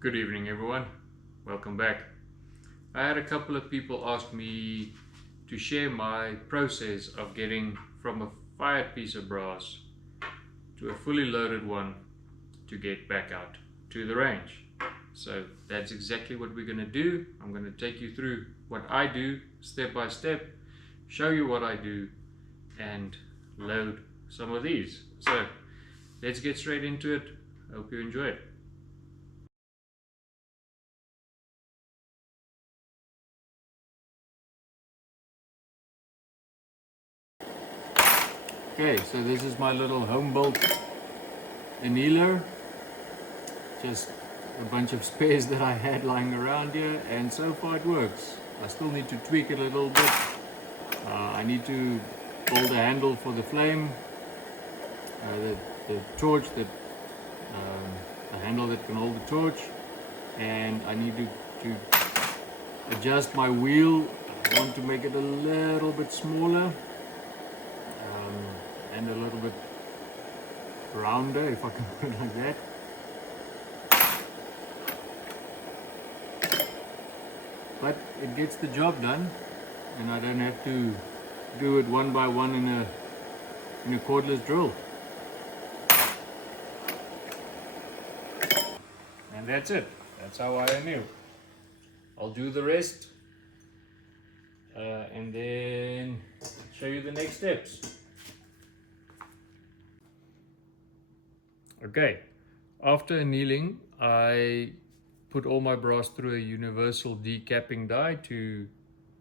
Good evening, everyone. Welcome back. I had a couple of people ask me to share my process of getting from a fired piece of brass to a fully loaded one to get back out to the range. So that's exactly what we're going to do. I'm going to take you through what I do step by step, show you what I do, and load some of these. So let's get straight into it. Hope you enjoy it. Okay, so this is my little home-built annealer. Just a bunch of spares that I had lying around here, and so far it works. I still need to tweak it a little bit. I need to build a handle for the flame, the torch, the handle that can hold the torch, and I need to adjust my wheel. I want to make it a little bit smaller. And a little bit rounder, if I can put it like that. But it gets the job done, and I don't have to do it one by one in a cordless drill. And that's it. That's how I anneal. I'll do the rest and then show you the next steps. Okay, after annealing, I put all my brass through a universal decapping die to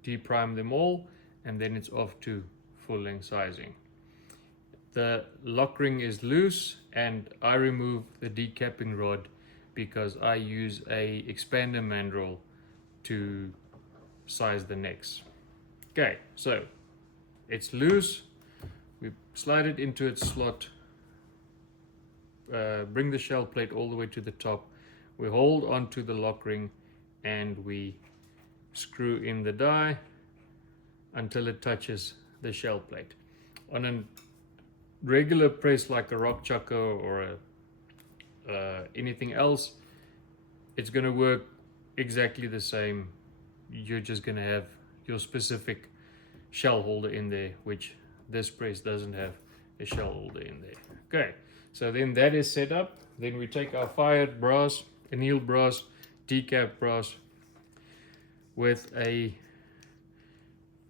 deprime them all, and then it's off to full length sizing. The lock ring is loose, and I remove the decapping rod because I use a expander mandrel to size the necks. Okay, so it's loose. We slide it into its slot. Bring the shell plate all the way to the top. We hold onto the lock ring and we screw in the die until it touches the shell plate. On a regular press like a rock chucker or anything else, it's going to work exactly the same. You're just going to have your specific shell holder in there, which this press doesn't have a shell holder in there. Okay. So then that is set up. Then we take our fired brass, annealed brass, decapped brass with a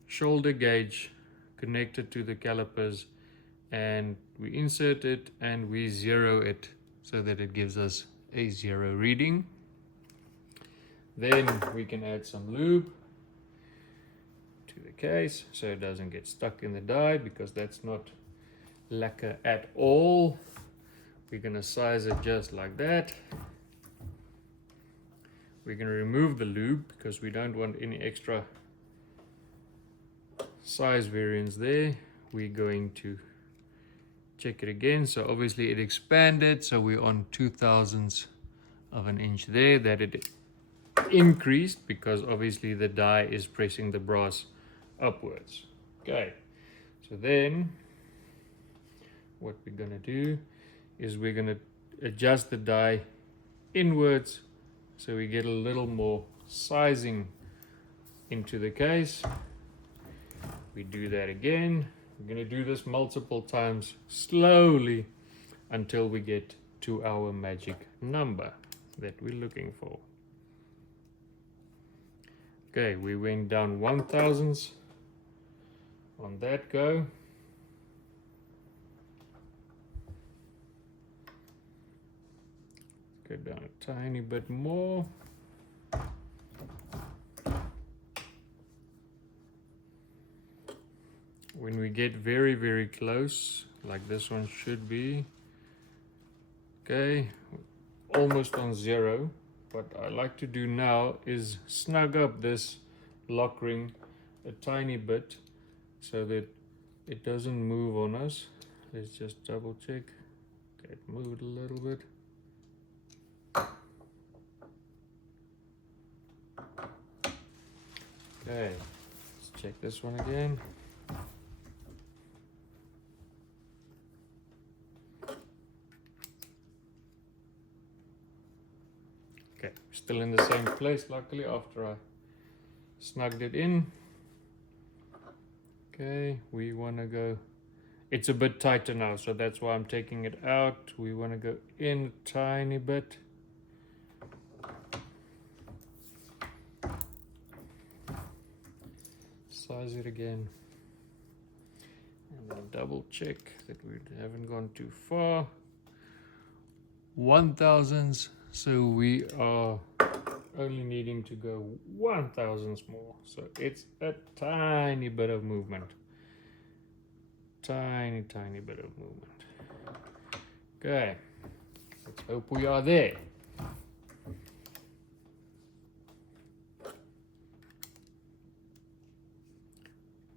shoulder gauge connected to the calipers, and we insert it and we zero it so that it gives us a zero reading. Then we can add some lube to the case so it doesn't get stuck in the die, because that's not lacquer at all. We're going to size it just like that. We're going to remove the lube because we don't want any extra size variance there. We're going to check it again. So obviously it expanded, so we're on 2/1000 of an inch there. That it increased because obviously the die is pressing the brass upwards. Okay, so then what we're going to do is we're going to adjust the die inwards so we get a little more sizing into the case. We do that again. We're going to do this multiple times slowly until we get to our magic number that we're looking for. Okay, we went down 1/1000 on that go. Go down a tiny bit more. When we get very, very close, like this one should be, okay, almost on zero. What I like to do now is snug up this lock ring a tiny bit so that it doesn't move on us. Let's just double check. Okay, it moved a little bit. Okay, let's check this one again. Okay, still in the same place luckily after I snugged it in. Okay, we want to go, it's a bit tighter now, so that's why I'm taking it out. We want to go in a tiny bit. Size it again. And then double check that we haven't gone too far. 1/1000ths, so we are only needing to go 1/1000ths more. So it's a tiny bit of movement. Tiny bit of movement. Okay, let's hope we are there.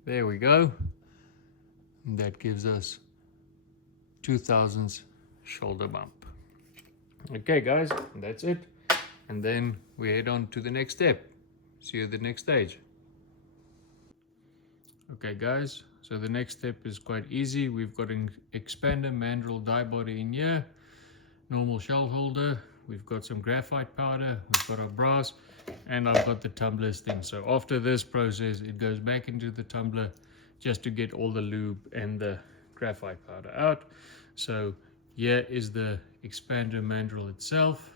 There we go. That gives us 2/1000ths shoulder bump. Okay guys, that's it. And then we head on to the next step. See you at the next stage. Okay guys, so the next step is quite easy. We've got an expander mandrel die body in here, normal shell holder, we've got some graphite powder, we've got our brass, and I've got the tumbler thing. So after this process, it goes back into the tumbler just to get all the lube and the graphite powder out. So here is the expander mandrel itself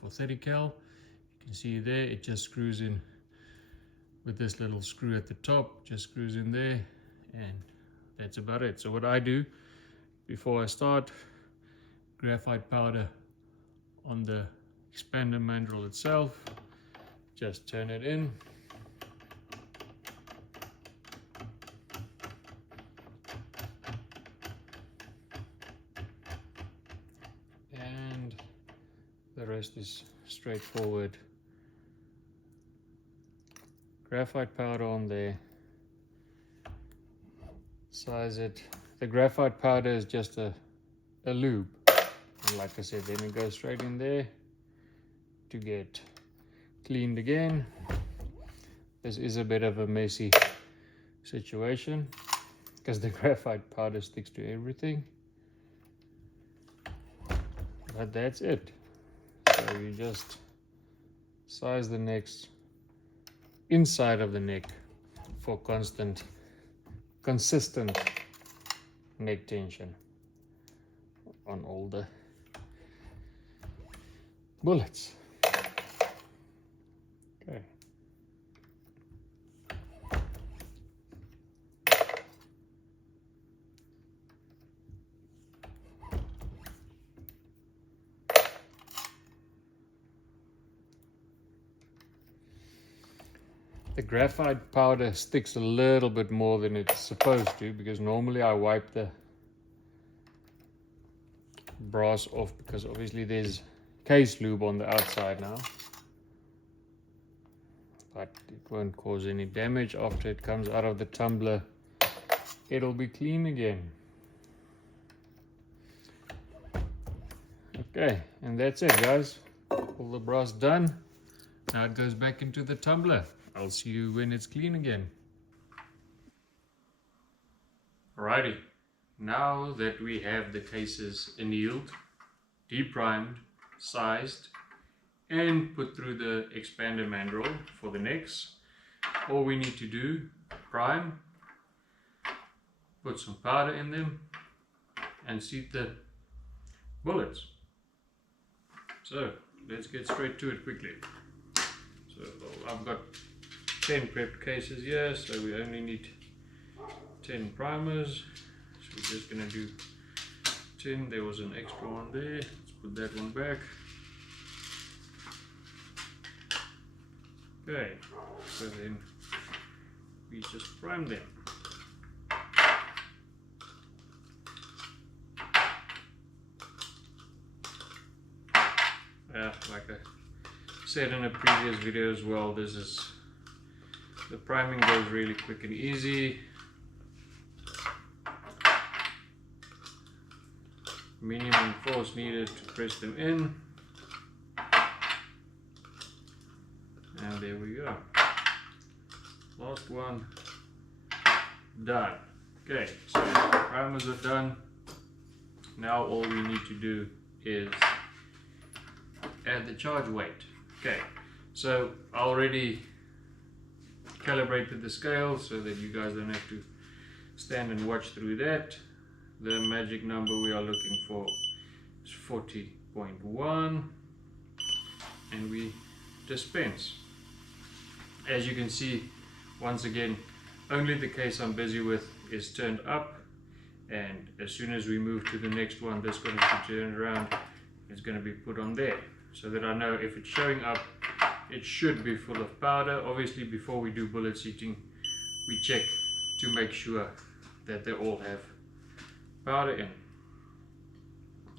for 30 cal. You can see there, it just screws in with this little screw at the top, just screws in there, and that's about it. So what I do before I start, graphite powder on the expander mandrel itself, just turn it in. And the rest is straightforward. Graphite powder on there, size it. The graphite powder is just a lube, and like I said, then it goes straight in there to get cleaned again. This is a bit of a messy situation because the graphite powder sticks to everything, but that's it. So you just size the next inside of the neck for consistent neck tension on all the bullets. Okay. The graphite powder sticks a little bit more than it's supposed to, because normally I wipe the brass off, because obviously there's case lube on the outside now, but it won't cause any damage. After it comes out of the tumbler, it'll be clean again. Okay, and that's it guys, all the brass done. Now it goes back into the tumbler. I'll see you when it's clean again. Alrighty, now that we have the cases annealed, deprimed, sized, and put through the expander mandrel for the necks, all we need to do, prime, put some powder in them, and seat the bullets. So let's get straight to it quickly. So I've got 10 prepped cases here, so we only need 10 primers. So we're just gonna do 10. There was an extra one there. Let's put that one back. Okay, so then we just prime them. Like I said in a previous video as well, the priming goes really quick and easy. Minimum force needed to press them in. And there we go. Last one done. Okay, so primers are done. Now all we need to do is add the charge weight. Okay, so I already calibrated the scale so that you guys don't have to stand and watch through that. The magic number we are looking for is 40.1, and we dispense. As you can see, once again, only the case I'm busy with is turned up, and as soon as we move to the next one, this one is turned around. It's going to be put on there so that I know if it's showing up, it should be full of powder. Obviously, before we do bullet seating, we check to make sure that they all have powder in.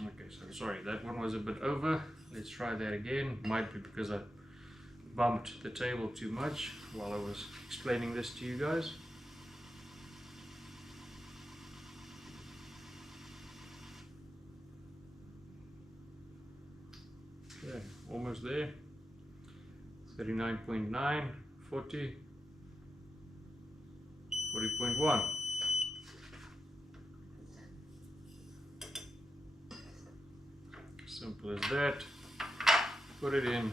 Okay, so sorry, that one was a bit over. Let's try that again. Might be because I bumped the table too much while I was explaining this to you guys. Okay, almost there. 39.9, 40, 40.1. Simple as that. Put it in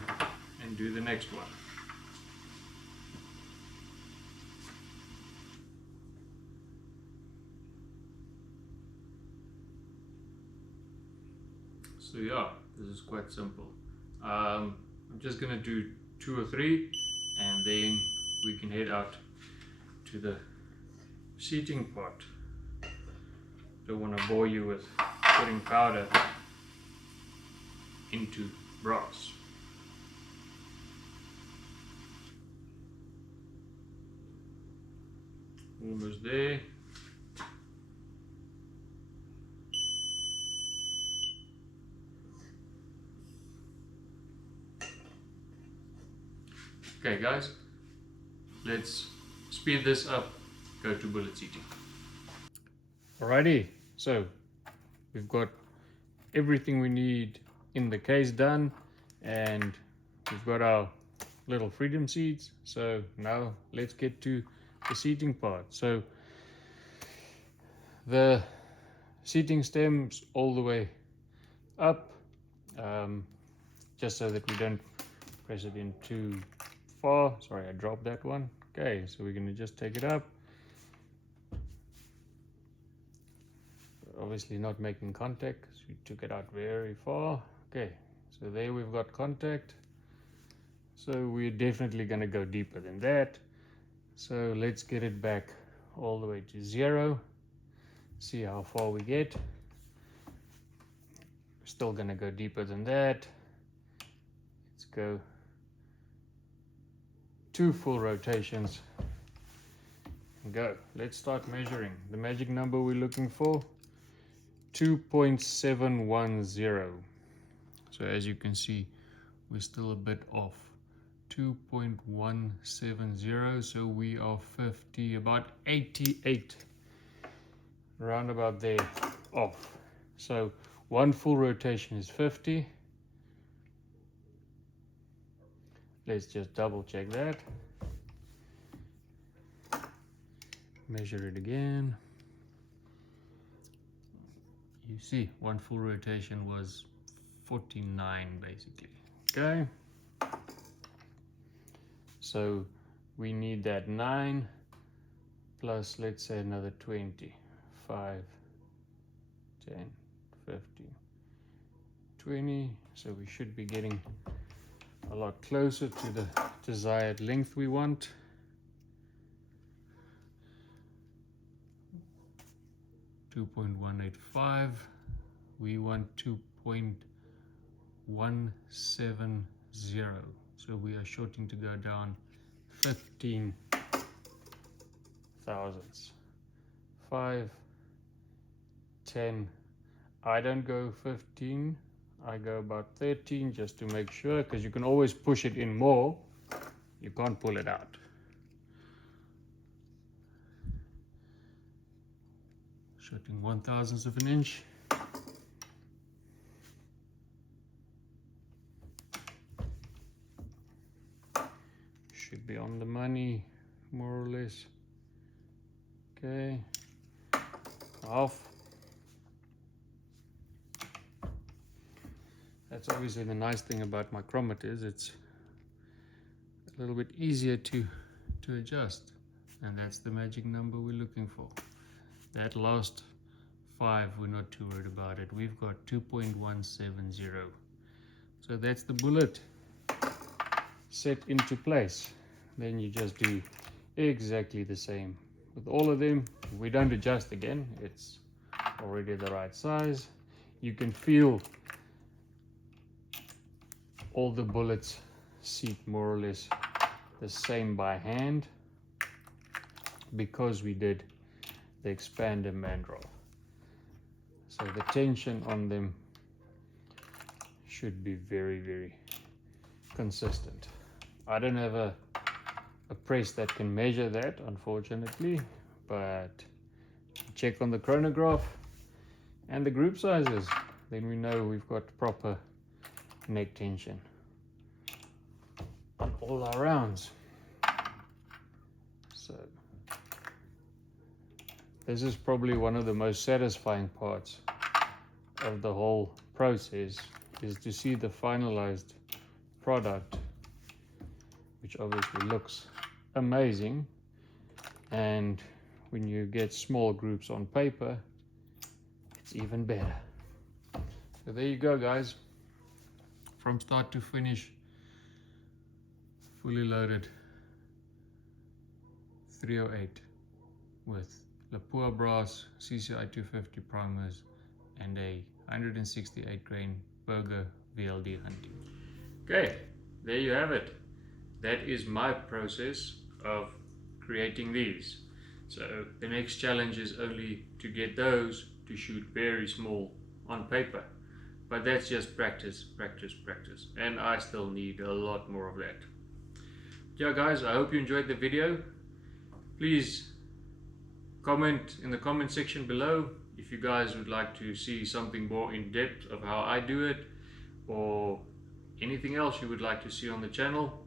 and do the next one. So yeah, this is quite simple. I'm just gonna do 2 or 3 and then we can head out to the seating part. Don't want to bore you with putting powder into brass. Almost there. Okay guys, let's speed this up, go to bullet seating. Alrighty, so we've got everything we need in the case done, and we've got our little freedom seats. So now let's get to the seating part. So the seating stems all the way up, just so that we don't press it in too far. Sorry, I dropped that one. Okay, so we're going to just take it up. Obviously not making contact because we took it out very far. Okay, so there we've got contact. So we're definitely going to go deeper than that. So let's get it back all the way to 0. See how far we get. We're still going to go deeper than that. Let's go 2 full rotations and go. Let's start measuring. The magic number we're looking for, 2.710. So as you can see, we're still a bit off. 2.170, so we are 50, about 88, round about there, off. So 1 full rotation is 50. Let's just double check that. Measure it again. You see, 1 full rotation was 49 basically. Okay. So we need that 9 plus, let's say, another 20. 5, 10, 15, 20. So we should be getting a lot closer to the desired length we want. .185. We want 2.170. So we are shorting to go down 15 thousandths. 5, 10. I don't go 15. I go about 13 just to make sure, because you can always push it in more. You can't pull it out. Shorting 1/1000th of an inch. Should be on the money, more or less. Okay, half. That's obviously the nice thing about micrometers. It's little bit easier to adjust, and that's the magic number we're looking for. That last 5, we're not too worried about it. We've got 2.170. So that's the bullet set into place. Then you just do exactly the same with all of them. We don't adjust again, it's already the right size. You can feel all the bullets seat more or less the same by hand because we did the expander mandrel. So the tension on them should be very, very consistent. I don't have a press that can measure that, unfortunately, but check on the chronograph and the group sizes, then we know we've got proper neck tension on all our rounds. So this is probably one of the most satisfying parts of the whole process, is to see the finalized product, which obviously looks amazing. And when you get small groups on paper, it's even better. So there you go, guys, from start to finish, fully loaded 308 with Lapua brass CCI 250 primers and a 168 grain Burger VLD hunting. Okay, there you have it. That is my process of creating these. So the next challenge is only to get those to shoot very small on paper, but that's just practice, and I still need a lot more of that. Yeah, guys, I hope you enjoyed the video. Please comment in the comment section below if you guys would like to see something more in depth of how I do it, or anything else you would like to see on the channel,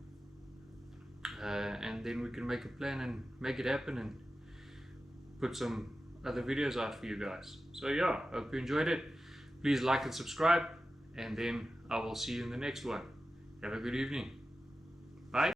and then we can make a plan and make it happen and put some other videos out for you guys. So yeah, hope you enjoyed it. Please like and subscribe, and then I will see you in the next one. Have a good evening.